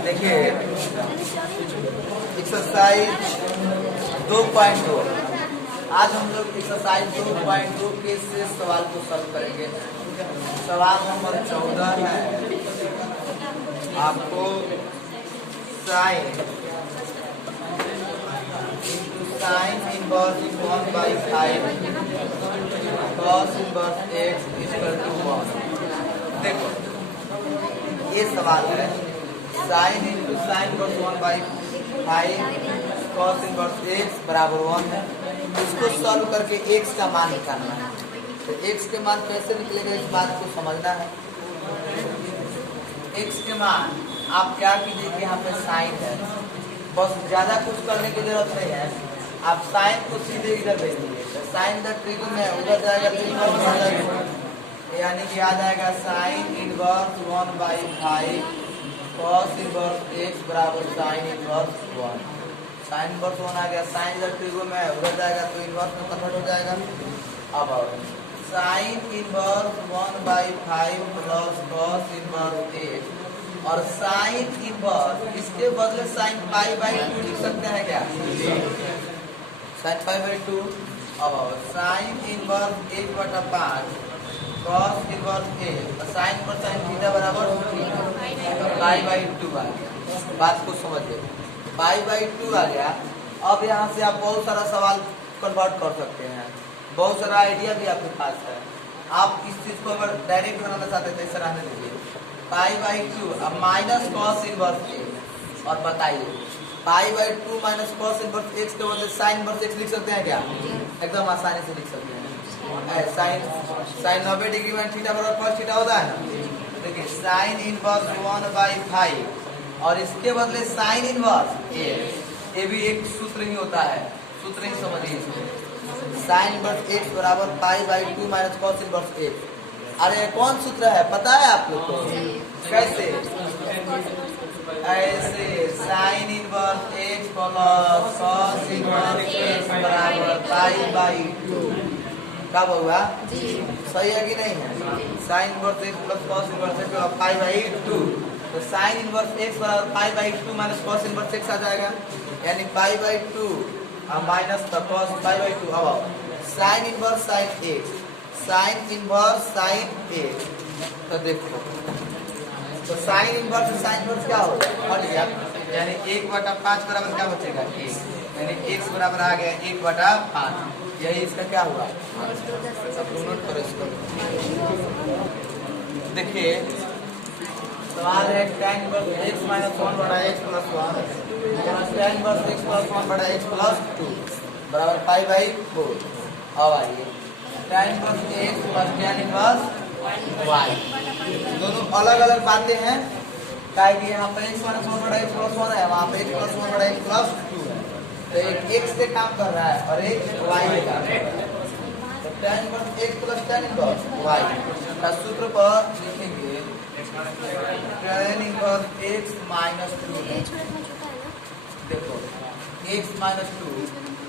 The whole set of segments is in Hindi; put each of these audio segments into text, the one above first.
देखिए एक्सरसाइज 2.2। आज हम लोग एक्सरसाइज 2.2 के से सवाल को सॉल्व करेंगे। सवाल नंबर 14 है। आपको sine inverse 1/5 cos inverse x equal to 1। देखो ये सवाल है, sine into sine inverse 1/5 cos inverse x बराबर 1 है। इसको सॉल्व करके x का मान निकालना है। तो x के मान कैसे निकलेगा इस बात को समझना है। x के मान आप क्या कीजिए कि यहाँ पे साइन है, बस ज्यादा कुछ करने की जरूरत नहीं है। आप साइन को सीधे इधर भेज दीजिए। तो साइन द ट्रिगन में उधर जाएगा तो इनवर्स आ जाएगा, यानी कि आ जाएगा sine inverse 1/5 cos inverse x बराबर साइन इनवर्स 1। साइन इनवर्स 1 आ गया। साइन द ट्रिगन में उधर जाएगा तो इनवर्स में कन्वर्ट हो जाएगा। अब sign inverse 1/5 plus cos inverse x और साइन इनवर्स इसके बदले साइन π/2 लिख सकते हैं क्या? साइन π/2। अब sign inverse 1/5 cos inverse a और साइन पर साइन थीटा बराबर π/2 आ गया। बात को समझिए, π/2 आ गया। अब यहाँ से आप बहुत सारा सवाल कन्वर्ट कर सकते हैं, बहुत सारा आइडिया भी आपके पास है। आप इस चीज को अगर डायरेक्ट बनाना चाहते हैं तो इस तरह लीजिए π/2 अब माइनस cos इनवर्स x और बताइए π/2 माइनस cos इनवर्स x के बदले साइन इनवर्स x लिख सकते हैं क्या? एकदम आसानी से लिख सकते हैं। साइन 90 डिग्री में थीटा बराबर cos थीटा होता है ना। देखिए साइन इनवर्स 1/5 और इसके बदले साइन इनवर्स ये भी एक सूत्र ही होता है, सूत्र ही समझिए। साइन इनवर्स x बराबर π/2 माइनस cos इनवर्स x। अरे कौन सूत्र है पता है आप लोग को? कैसे? ऐसे sine inverse x plus cos inverse x बराबर π/2। कब होगा? सही है कि नहीं है? Sine inverse x plus cos inverse x बराबर π/2। तो साइन इनवर्स x बराबर π/2 माइनस cos इनवर्स x आ जाएगा, यानी π/2 माइनस cos π/2। अब sine inverse sine x, sine inverse sine x। तो देखो तो साइन इनवर्स साइन इनवर्स क्या होगा? और यानी 1/5 बराबर क्या बचेगा? 1, यानी x बराबर आ गया 1/5। यही इसका क्या हुआ? सब नोट करो इसको। देखिए सवाल है tan inverse x minus 1/x plus 1 tan inverse x plus 1/x plus 2 बराबर π/4। अब आइए tan inverse x plus tan inverse y, दोनों अलग अलग बातें हैं। क्या कि यहाँ पे x माइनस 1/x प्लस 1 है, वहाँ पे x प्लस 1/x प्लस 2 है। तो एक x से काम कर रहा है और एक y से काम कर रहा है। तो tan inverse x plus tan inverse y का सूत्र पर लिखेंगे tan इनवर्स x माइनस 2। देखो x माइनस 2।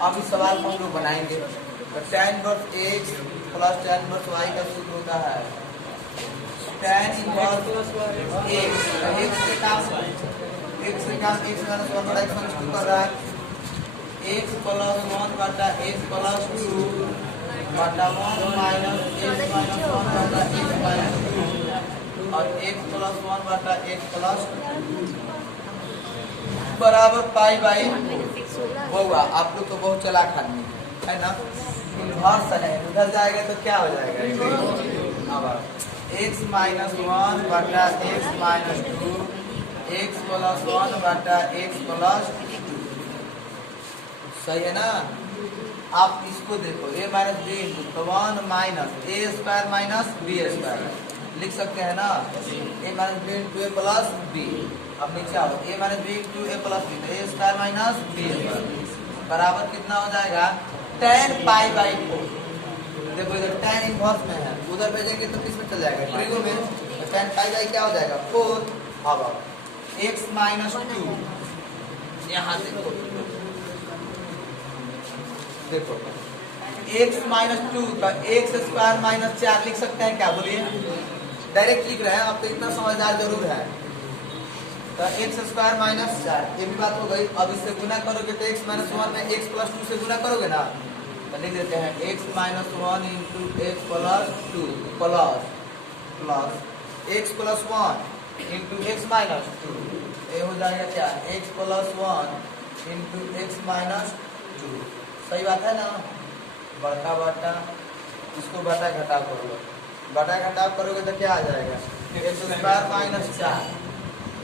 अब इस सवाल को हम लोग बनाएंगे। तो tan inverse x plus tan inverse y का सूत्र होता है tan इनवर्स x से काम x माइनस 1/x माइनस 2 कर रहा है। x प्लस 1/x प्लस 2 बटा 1 minus x minus 1/x minus 2 और x प्लस 1/x प्लस 2 बराबर π/4 होगा। आप लोग तो बहुत चालाक आदमी है ना। इनवर्स है, उधर जाएगा तो क्या हो जाएगा? अब x minus 1/x minus 2 x plus 1/x plus 2। सही है ना। आप इसको देखो a minus b into 1 minus a square minus b square लिख सकते हैं ना। a minus b into a plus b। अब नीचे आओ a minus b into a plus b, तो a square minus b square बराबर कितना हो जाएगा? tan π/4। देखो इधर tan इनवर्स में है, उधर भेजेंगे तो किस में चल जाएगा? ट्रिगो में। तो tan π/4 क्या हो जाएगा? 4। अब x माइनस 2 यहाँ देखो x माइनस 2 का x स्क्वायर माइनस 4 लिख सकते हैं क्या? बोलिए। डायरेक्ट लिख रहे हैं, अब तो इतना समझदार जरूर है। तो एक्स स्क्वायर माइनस 4, ये भी बात हो गई। अब इससे गुना करोगे तो x माइनस 1 में x प्लस 2 से गुना करोगे ना, तो लिख देते हैं x minus 1 into x plus 2 plus x plus 1 into x minus 2, ये हो जाएगा क्या x plus 1 into x minus 2। सही बात है ना। बड़का बटा इसको बटा घटाव कर लो, बटा घटाव करोगे तो क्या आ जाएगा x square minus 4,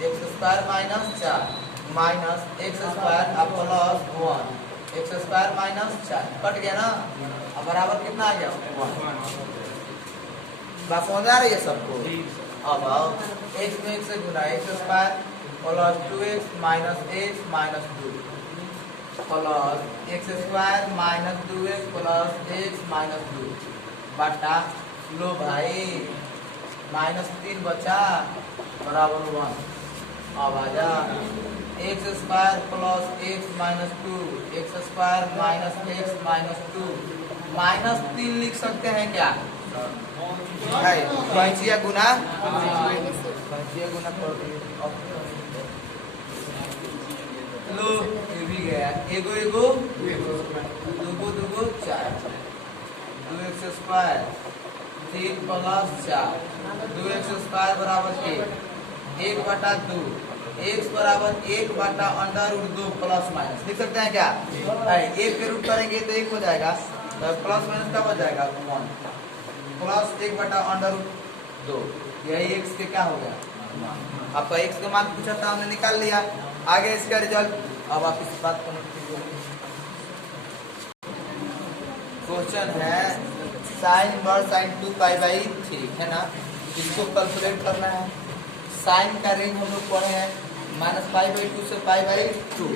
x square minus 4 minus x square अब plus 1, x square minus 4 cut गया ना। अब बराबर कितना आ गया 1। बात समझ आ रही है सबको। अब आओ एक्स में x से गुना x square plus 2x minus x minus 2 plus x square minus 2x plus x minus 2 बटा लो भाई माइनस 3 बचा बराबर 1। अब आजा x square plus x minus 2 x square minus x minus 2 minus 3 लिख सकते हैं क्या पंचिया गुना लो ये भी गया एगो एगो दूगो दूगो 4 2x square 3 plus 4 2x square बराबर 1 बटा 2 x बराबर 1 बटा अंडर रूट 2 प्लस माइनस लिख सकते हैं क्या। एक के रूट करेंगे तो 1 हो जाएगा, तो प्लस माइनस का बच जाएगा 1 प्लस 1 बटा अंडर रूट 2, यही x के क्या हो गया आपका x का मान पूछा था हमने निकाल लिया। आगे इसका रिजल्ट अब आप इस बात को नोट कीजिए। क्वेश्चन है sine inverse sine 2 pi by 3 है ना, इसको कैलकुलेट करना है। साइन का रेंज हम लोग पढ़े हैं माइनस पाई बाई 2 से पाई बाई 2।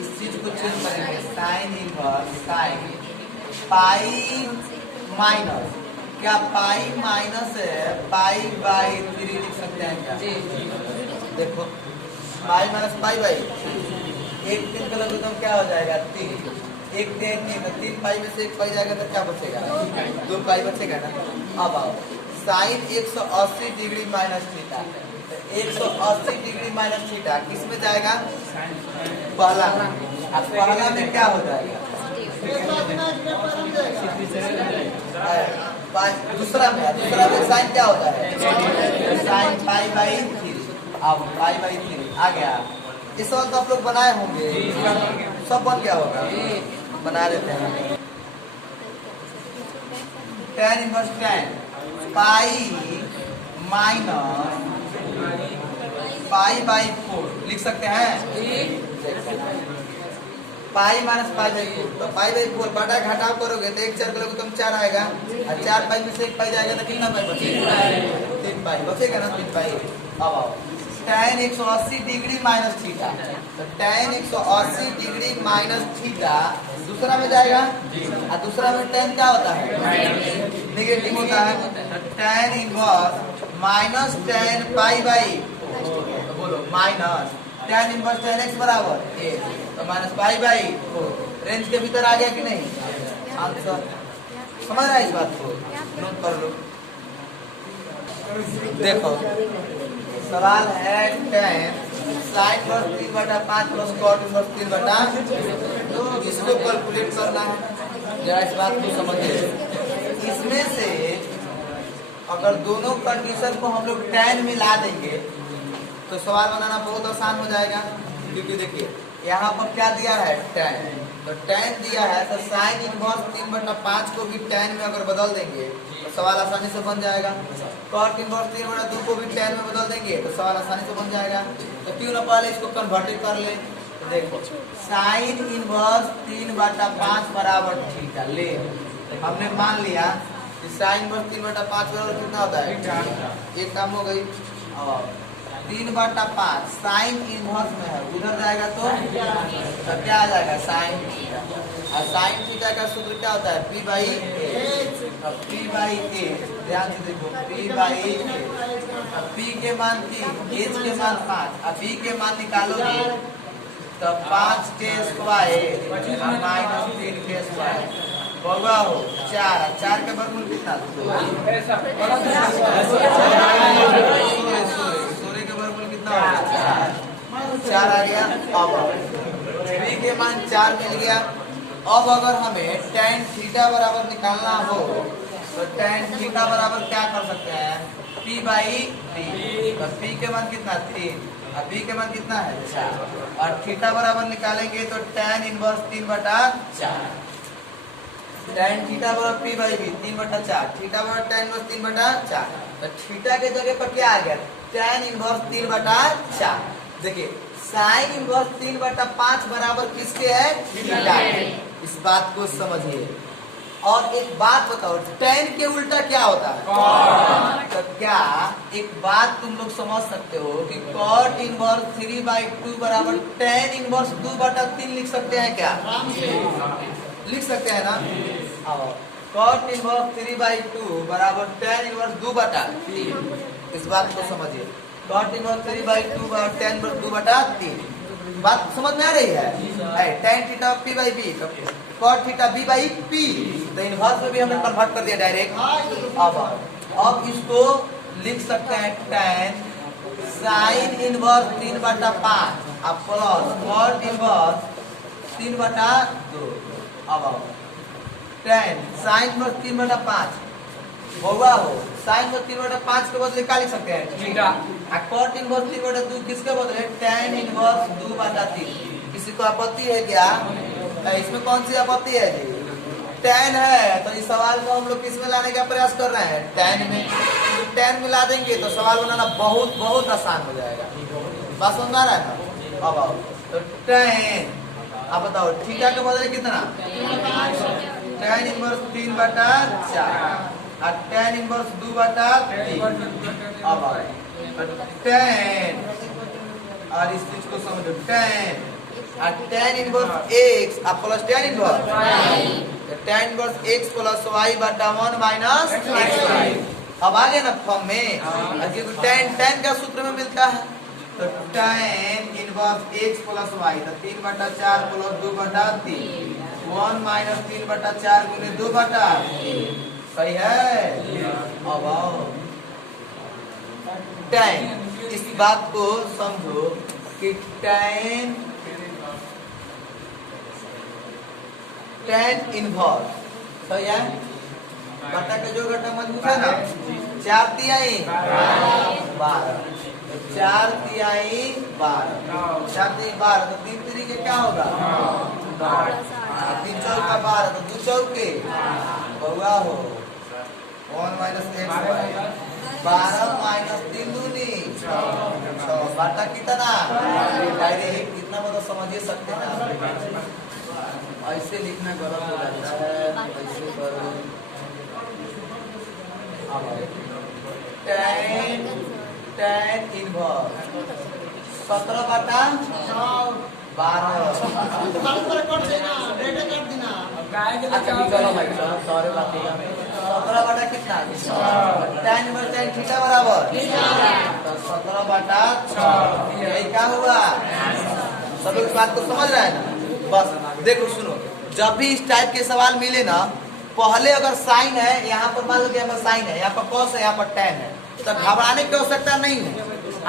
इस चीज को चेंज करेंगे sine inverse sine pi minus क्या पाई माइनस है पाई बाई 3 लिख सकते हैं क्या। देखो पाई माइनस पाई बाई 1 3 का लघुत्तम क्या हो जाएगा 3, 1 3 पाई में से 1 पाई जाएगा तो क्या बचेगा 2 पाई बचेगा ना। अब आओ साइन 180 डिग्री माइनस थीटा, तो 180 डिग्री माइनस थीटा किस में जाएगा पहला में। अब पहला में क्या हो जाएगा दूसरा में साइन क्या होता है साइन पाई बाई 3। अब पाई बाई 3 आ गया। इस सवाल तो आप लोग बनाए होंगे, सब बन गया होगा, बना देते हैं। tan inverse tan pi minus pi by 4 लिख सकते हैं। पाई माइनस पाई बाई 4, तो पाई बाई 4 बटा घटाव करोगे तो 1 4 करोगे तो 4 आएगा, और 4 पाई में से 1 पाई जाएगा तो कितना पाई बचेगा 3 पाई बचेगा ना 3 पाई। अब आओ tan 180 डिग्री माइनस थीटा, तो tan 180 डिग्री माइनस थीटा दूसरा में जाएगा, और दूसरा में tan क्या होता है नेगेटिव होता है, तो tan inverse minus tan pi by, तो बोलो minus tan inverse tan x बराबर 1, तो माइनस पाई बाई 4 रेंज के भीतर आ गया कि नहीं। आंसर समझ रहा है इस बात को, नोट कर लो। देखो सवाल है tan sine inverse 3/5 plus cot inverse 3/, तो इसको कैलकुलेट करना है। जरा इस बात को समझिए, इसमें से अगर दोनों कंडीशन को हम लोग tan मिला देंगे तो सवाल बनाना बहुत आसान हो जाएगा। क्योंकि देखिए यहाँ पर क्या दिया है tan, तो tan दिया है तो साइन इनवर्स 3/5 को भी tan में अगर बदल देंगे तो सवाल आसानी से बन जाएगा। कॉट इनवर्स 3/2 को भी tan में बदल देंगे तो सवाल आसानी से बन जाएगा। तो क्यों ना पहले इसको कन्वर्ट कर ले। तो देखो साइन इनवर्स 3/5 बराबर थीटा ले, हमने मान लिया कि साइन इनवर्स 3/5 बराबर कितना होता है, एक काम हो गई। और 3/5 साइन इनवर्स में है, उधर जाएगा तो क्या आ जाएगा साइन थीटा, और साइन थीटा का सूत्र क्या होता है p by a। p by a ध्यान से देखो p बाई a, p के मान 3 h के मान 5, और b के मान निकालोगे तो 5 के स्क्वायर माइनस 3 के स्क्वायर बउआ हो 4 के वर्गमूल कितना 16 के वर्गमूल कितना 4 आ गया। अब b के मान 4 मिल गया। अब अगर हमें tan थीटा बराबर निकालना हो तो tan थीटा बराबर क्या कर सकते हैं, p बाई b। तो p के मान कितना 3 और b के मान कितना है 4 और थीटा बराबर निकालेंगे तो tan इनवर्स 3/4। tan थीटा बराबर p बाई b 3/4, थीटा बराबर tan इनवर्स 3/4। तो थीटा के जगह पर क्या आ गया tan इनवर्स 3/4। देखिए sin इनवर्स 3/5 बराबर किसके है, थीटा। इस बात को समझिए। और एक बात बताओ, tan के उल्टा क्या होता है, तो क्या एक बात तुम लोग समझ सकते हो कि cot इनवर्स 3/2 बराबर tan इनवर्स 2/3 लिख सकते हैं क्या, लिख सकते हैं ना। cot इनवर्स 3/2 बराबर tan इनवर्स 2/3। इस बात को समझिए, cot इनवर्स 3/2 बराबर tan इनवर्स 2/3। बात समझ में आ रही है। tan theta p by b, cot theta b by p। तो इनवर्स में भी हमने कन्वर्ट कर दिया डायरेक्ट। अब इसको लिख सकते हैं tan sin इनवर्स 3/5 अब प्लस cot इनवर्स 3/2। अब tan sin इनवर्स 3/5 होगा हो, sin इनवर्स 3/5 के बदले क्या लिख सकते हैं, थीटा। cot इनवर्स 3/2 किसके बदले, tan इनवर्स 2/3। किसी को आपत्ति है क्या, इसमें कौन सी आपत्ति है जी, tan है। तो इस सवाल को हम लोग किस में लाने का प्रयास कर रहे हैं, tan में। tan मिला देंगे तो सवाल बनाना बहुत बहुत आसान हो जाएगा। बात समझ में आ रहा है ना। अब आओ तो tan, आप बताओ थीटा के बदले कितना, tan इनवर्स 3/4 और tan इनवर्स 2/3। अब tan, और इस चीज को समझो, tan और tan इनवर्स x अब plus tan inverse tan inverse x plus y/1 minus x। अब आ गया ना फॉर्म में, क्योंकि tan का सूत्र में मिलता है। तो tan inverse x plus y तो 3/4 प्लस 2/3 1 माइनस 3/4 गुने 2/3। सही है। अब आओ tan, इस बात को समझो कि tan इनवर्स सही है। घटा का जो घटा मजबूत है ना, 4 तिहाई 12, 4 तिहाई 12, 4 तिहाई 12 तो 3 तरीके क्या होगा, 3 चौका 12 तो 2 चौके बउआ हो 1 माइनस 12 माइनस 3 दूनी 6 घटा कितना, कितना मतलब समझिए सकते हैं। ऐसे लिखना गलत हो जाता है, ऐसे करो। tan inverse 17/12। अच्छा चलो भाई, सॉरी बात 17 कितना, tan इनवर्स tan थीटा बराबर 17/6। यही क्या हुआ, सब इस बात को समझ रहे हैं ना। बस देखो सुनो, जब भी इस टाइप के सवाल मिले ना, पहले अगर साइन है यहाँ पर, मान लो यहाँ पर साइन है, यहाँ पर कॉस है, यहाँ पर tan है, तो घबराने की आवश्यकता नहीं है।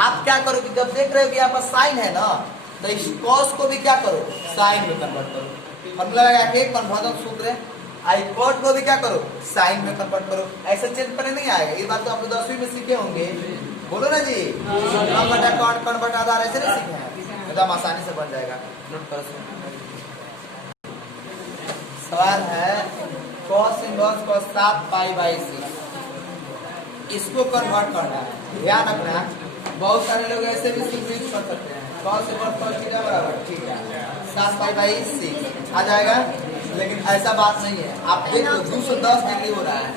आप क्या करो कि जब देख रहे हो कि यहाँ पर साइन है ना, तो इस कॉस को भी क्या करो, साइन में कन्वर्ट करो। फॉर्मूला लगा के कन्वर्जन सूत्र है, आई कॉट को भी क्या करो, साइन में कन्वर्ट करो। ऐसे चेंज करने नहीं आएगा। ये बात तो आप 10वीं में सीखे होंगे, बोलो ना जी। कन्वर्ट आधार ऐसे नहीं सीखे हैं, एकदम आसानी से बन जाएगा। नोट करो, सवाल है cos इनवर्स cos 7 π/6, इसको कन्वर्ट करना है। ध्यान रखना, बहुत सारे लोग ऐसे भी सिंपलिफाई कर सकते हैं। cos इनवर्स cos थीटा बराबर ठीक है 7 π/6 आ जाएगा, लेकिन ऐसा बात नहीं है। आप देख लो 210 डिग्री हो रहा है,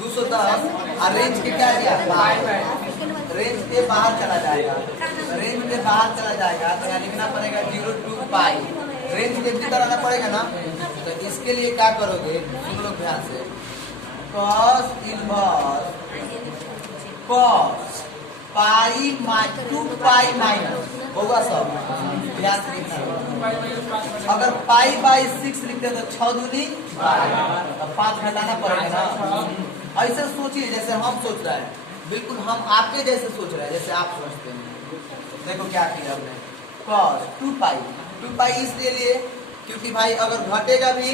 210 और रेंज के क्या दिया, रेंज के बाहर चला जाएगा, रेंज के बाहर चला जाएगा तो यहाँ लिखना पड़ेगा 0 to π। रेंज के भीतर आना पड़ेगा ना, तो इसके लिए क्या करोगे, सुन लो ध्यान से, cos इनवर्स cos π/2 π माइनस होगा सब, ध्यान से लिखना। अगर π/6 लिखते तो 6 दूनी 5 घटाना पड़ेगा ना। ऐसे सोचिए जैसे हम सोच रहे हैं, बिल्कुल हम आपके जैसे सोच रहे हैं, जैसे आप सोचते हैं। देखो क्या किया हमने, cos 2 पाई इसलिए लिए क्योंकि भाई अगर घटेगा भी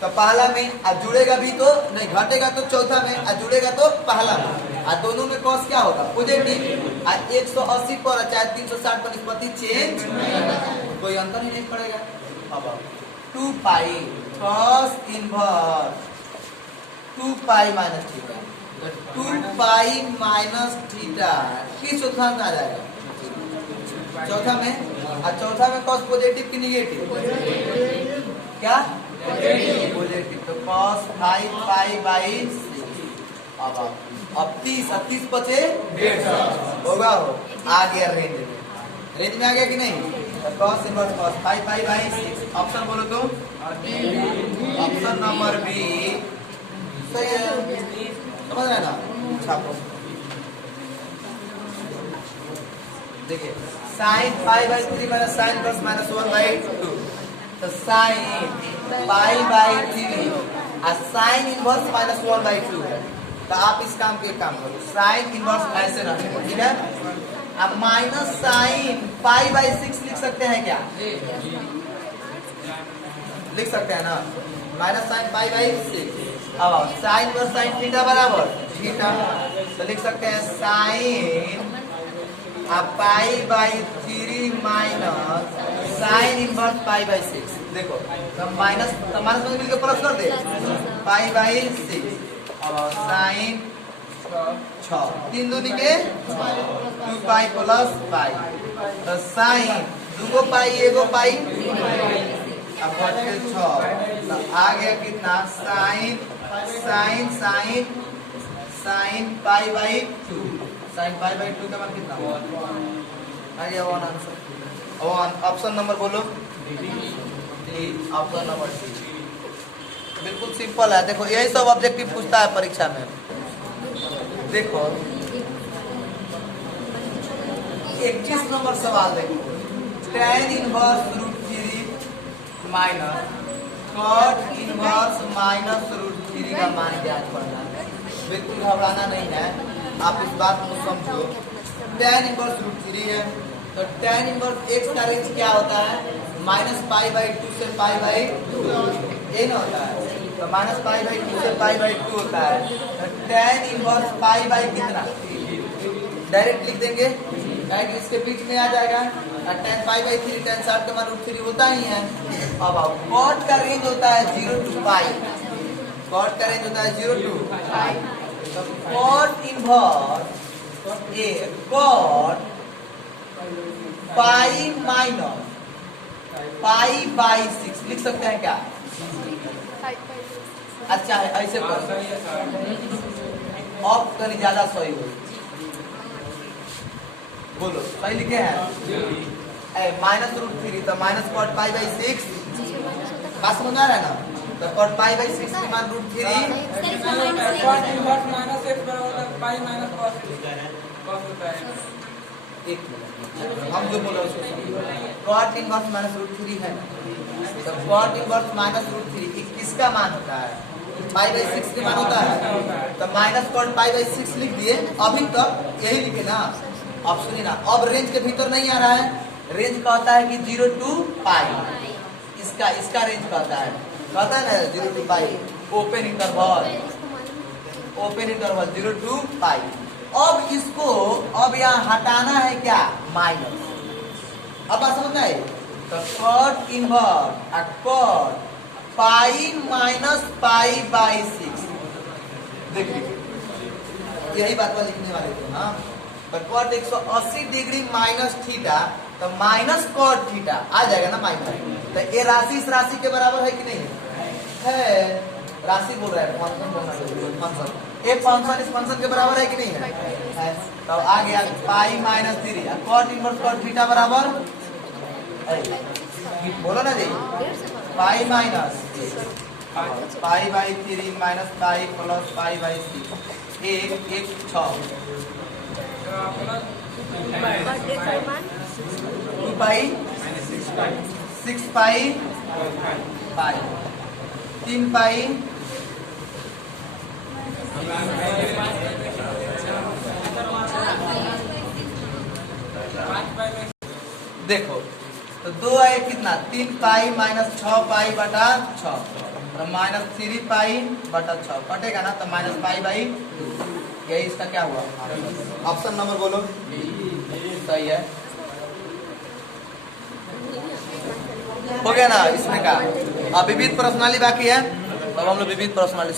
तो पहला में और जुड़ेगा भी तो नहीं, घटेगा तो चौथा में और जुड़ेगा तो पहला में, और दोनों में cos क्या होगा पॉजिटिव, और 180 पर चाहे 360 पर निष्पत्ति चेंज कोई अंतर ही नहीं पड़ेगा। अब 2 पाई cos inverse 2 pi minus theta, तो 2 पाई माइनस थीटा किस चौथा में आ जाएगा, चौथा में, और चौथा में cos पॉजिटिव की निगेटिव, क्या पॉजिटिव, तो cos 5 पाई बाई 6। अब 30 बचे 150 होगा, हो आ गया रेंज में आ गया कि नहीं, तो cos inverse cos 5 pi by 6। Option बोलो तो ऑप्शन नंबर बी सही है, समझ रहे ना। छापो देखिए sin 5 by 3 minus sin plus minus 1 by 2, तो sin पाई बाई 3 और sin इनवर्स माइनस 1 बाई 2 है, तो आप इस काम के काम करो, sin इनवर्स ऐसे रखेंगे, ठीक है। अब माइनस sin पाई बाई 6 लिख सकते हैं क्या, लिख सकते हैं ना, माइनस sin पाई बाई 6। अब sin पर sin थीटा बराबर थीटा, तो लिख सकते हैं sin pi by 3 minus sin inverse pi by 6। देखो तो माइनस में मिलकर प्लस कर दे, पाई बाई 6, अब sin 6 3 दूनी के 2 पाई प्लस पाई, तो sin 2 पाई 1 पाई, अब बचे 6, तो आ गया कितना sin pi by 2, sin pi by 2 का मान कितना आ गया 1 आंसर। 1 ऑप्शन नंबर बोलो, ऑप्शन नंबर डी, बिल्कुल सिंपल है। देखो यही सब ऑब्जेक्टिव पूछता है परीक्षा में। देखो 21 नंबर सवाल देखो, tan inverse √3 minus cot inverse minus √3 का मान ज्ञात करना है। बिल्कुल घबराना नहीं है, आप इस बात को समझो। tan इनवर्स √3 है, तो tan इनवर्स x का रेंज क्या होता है, माइनस पाई बाई 2 से पाई बाई 2, ये ना होता है, तो माइनस पाई बाई 2 से पाई बाई 2 होता है, तो tan इनवर्स पाई बाई कितना डायरेक्ट लिख देंगे, इसके बीच में आ जाएगा, और tan पाई बाई 3 tan 60 का मान √3 होता ही है। अब cot का रेंज होता है 0 to पाई, cot का रेंज होता है 0 to पाई, तो cot inverse cot pi minus pi by 6 लिख सकते हैं क्या, अच्छा है ऐसे कर, अब कहीं ज्यादा सही हो, बोलो सही लिखे हैं, माइनस √3, तो माइनस cot पाई बाई 6, बात समझ आ रहा है ना, तो cot पाई बाई 6 के मान √3, cot इनवर्स माइनस x बराबर पाई माइनस cos होता है। एक मिनट हम जो बोला उसको समझो, cot इनवर्स माइनस √3 है, तो cot इनवर्स माइनस √3 किसका मान होता है, पाई बाई 6 के मान होता है, तो माइनस cot पाई बाई 6 लिख दिए, अभी तक यही लिखे ना। अब सुनिए ना, अब रेंज के भीतर नहीं आ रहा है, रेंज कहता है कि 0 to पाई, इसका रेंज कहता है ना 0 to pi, open interval 0 to पाई। अब इसको अब यहाँ हटाना है क्या, माइनस, अब बात समझ में आई, तो cot inverse cot pi minus pi by 6, देखिए यही बात पर लिखने वाले थे ना, तो cot 180 डिग्री माइनस थीटा, तो माइनस cot थीटा आ जाएगा ना माइनस, तो ये राशि इस राशि के बराबर है कि नहीं है, राशि बोल रहा है, फंक्शन, एक फंक्शन इस फंक्शन के बराबर है कि नहीं है, तो आ गया pi minus 3, cot inverse cot theta बराबर, बोलो ना जी, pi minus pi by 3 minus pi plus pi by 6, एक 6, 2 पाई 6 पाई पाई 3 पाई देखो तो 2 है कितना 3 पाई माइनस 6 पाई बटा 6 तो माइनस 3 पाई बटा 6 कटेगा ना तो माइनस पाई बाई 2 यही इसका क्या हुआ ऑप्शन नंबर बोलो सही है हो गया ना इसमें का अब विविध प्रश्नावली बाकी है अब हम लोग विविध प्रश्नावली